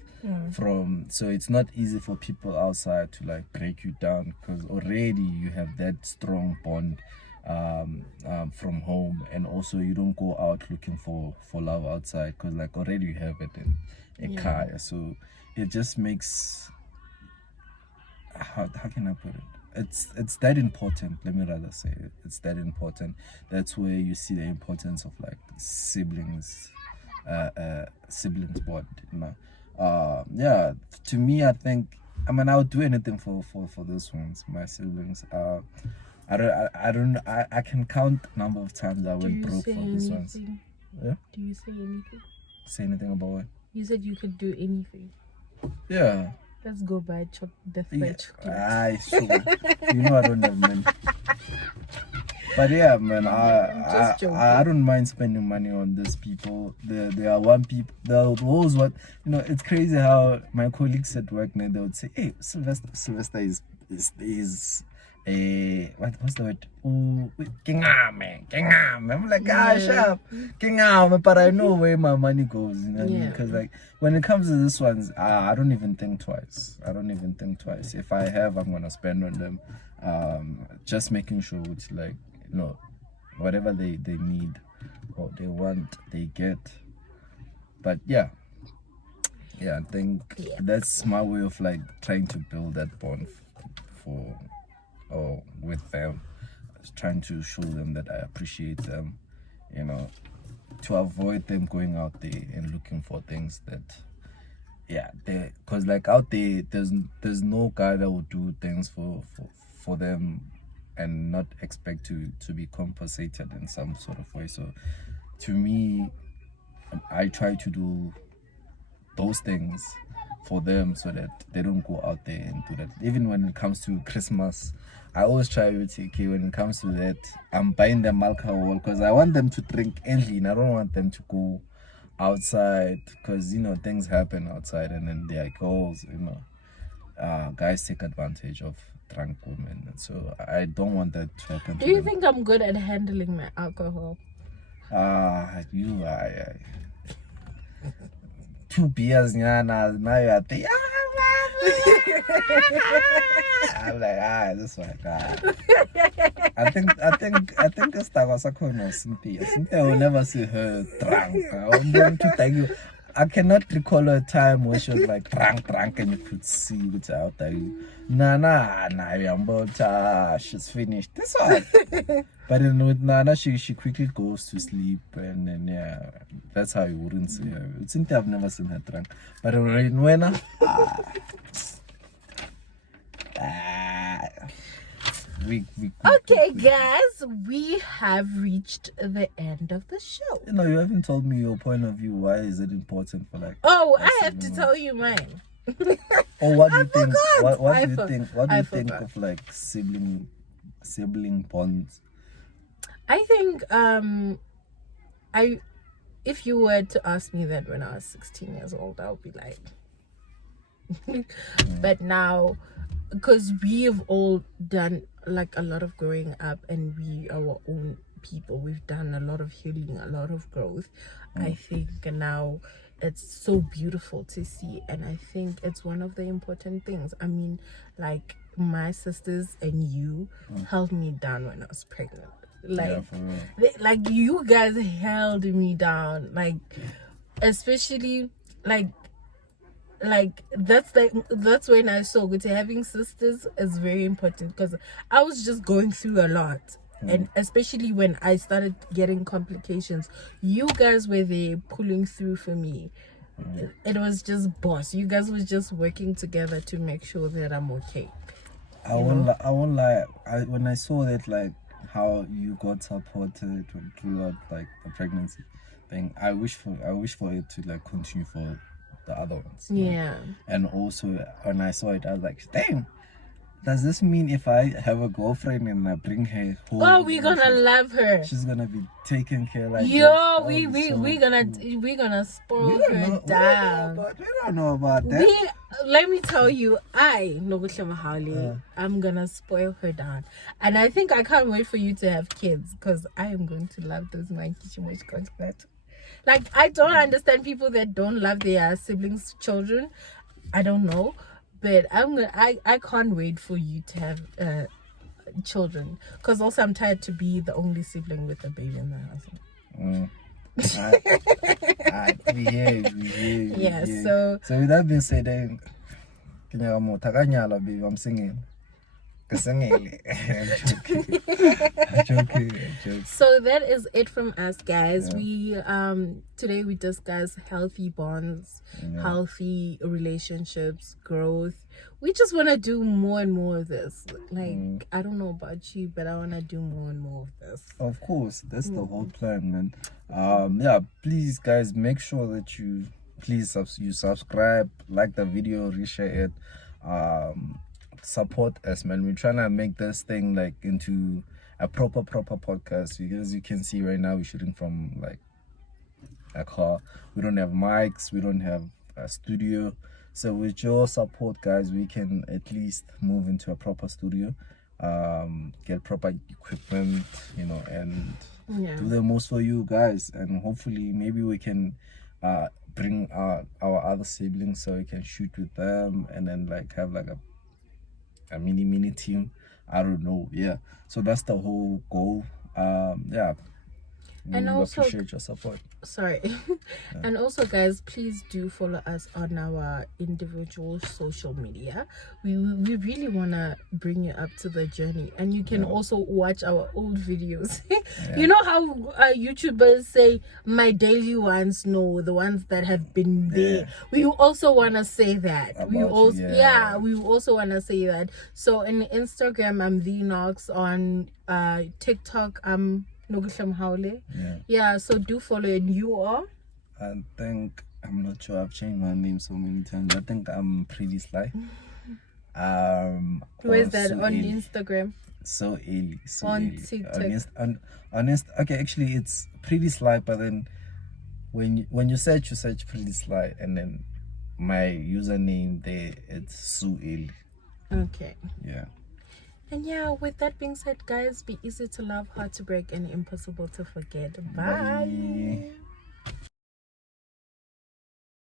from. So it's not easy for people outside to like break you down, because already you have that strong bond from home, and also you don't go out looking for love outside, because like already you have it in a car. So it just makes, how can I put it, it's that important. Let me rather say it's that important. That's where you see the importance of like siblings bond, you know. Yeah, to me, I think, I mean, I would do anything for those ones, my siblings. I can count number of times I went broke for these ones. Yeah? Do you say anything? Say anything about what? You said you could do anything. Yeah. Let's go buy death by chocolate. Aye, sure. You know I don't have money. But yeah, man, I don't mind spending money on these people. There are those what, you know, it's crazy how my colleagues at work now, they would say, hey, Sylvester is what's the word? Kingame. I'm like, sharp. Kingame, but I know where my money goes, you know what I mean? Because like when it comes to this ones, I don't even think twice. If I have, I'm gonna spend on them. Just making sure it's like, you know, whatever they need or they want, they get. But yeah, I think that's my way of like trying to build that bond with them, trying to show them that I appreciate them, you know, to avoid them going out there and looking for things that, because like out there's no guy that will do things for them and not expect to be compensated in some sort of way. So to me, I try to do those things for them so that they don't go out there and do that. Even when it comes to Christmas, I always try to take, when it comes to that, I'm buying them alcohol because I want them to drink early and I don't want them to go outside, because, you know, things happen outside and then there are girls, you know, guys take advantage of drunk women. And so I don't want that to happen. Do you think I'm good at handling my alcohol? You are. 2 beers, now you're at the I'm like, this one, I think it's Cynthia. Cynthia will never see her drunk. I'm going to tell you, I cannot recall a time where she was like drunk and you could see what's out there. Nah, she's finished. This one. But then with Nana, she quickly goes to sleep, and then that's how you wouldn't see her. Cynthia, I've never seen her drunk. But in Wena, Okay, guys, we have reached the end of the show. You know, you haven't told me your point of view. Why is it important for like? Oh, I have to tell you mine. Or what do you think? What do you think? What do you think forgot. of like sibling bonds? I think if you were to ask me that when I was 16 years old, I would be like, but now, because we have all done like a lot of growing up and we are our own people, we've done a lot of healing, a lot of growth. I think now it's so beautiful to see, and I think it's one of the important things. I mean, like my sisters and you held me down when I was pregnant. Like, like you guys held me down, like especially like that's when I saw that having sisters is very important, because I was just going through a lot. And especially when I started getting complications, you guys were there pulling through for me. It was just boss. You guys was just working together to make sure that I'm okay. I won't lie. When I saw that, like how you got supported throughout like the pregnancy thing, I wish for it to like continue for the other ones. Yeah. And also when I saw it, I was like, damn. Does this mean if I have a girlfriend and I bring her home, oh, we're gonna love her? She's gonna be taken care like yo, we're gonna spoil her down. We don't know about that. Let me tell you, I'm gonna spoil her down, and I think I can't wait for you to have kids, because I am going to love those monkeys. Like, I don't understand people that don't love their siblings' children. I don't know. But I can't wait for you to have children, because also I'm tired to be the only sibling with a baby in the house. We hear you. Yeah, so with that being said, I'm singing. I'm joking. So that is it from us, guys. We today we discussed healthy bonds, healthy relationships, growth. We just want to do more and more of this. Like, I don't know about you, but I want to do more and more of this. Of course, that's the whole plan, man. Please, guys, make sure that you subscribe, like the video, reshare it. Support us, man. We're trying to make this thing like into a proper podcast, because you can see right now we're shooting from like a car. We don't have mics, we don't have a studio, so with your support, guys, we can at least move into a proper studio, get proper equipment, and do the most for you guys. And hopefully maybe we can bring our other siblings so we can shoot with them, and then like have like a mini team. I don't know. Yeah, so that's the whole goal. And also appreciate your support. And also, guys, please do follow us on our individual social media. We really want to bring you up to the journey, and you can also watch our old videos. You know how YouTubers say my daily ones, no, the ones that have been there. We also want to say that. We also want to say that. So in Instagram, I'm the Knox. On TikTok, I'm so do follow. And you are? I think, I'm not sure, I've changed my name so many times. I think I'm Pretty Sly. Where's that? On Instagram? So early. On TikTok. Okay, actually it's Pretty Sly, but then when you search Pretty Sly, and then my username there, it's Sue Early. Okay. Yeah. And with that being said, guys, be easy to love, hard to break, and impossible to forget. Bye.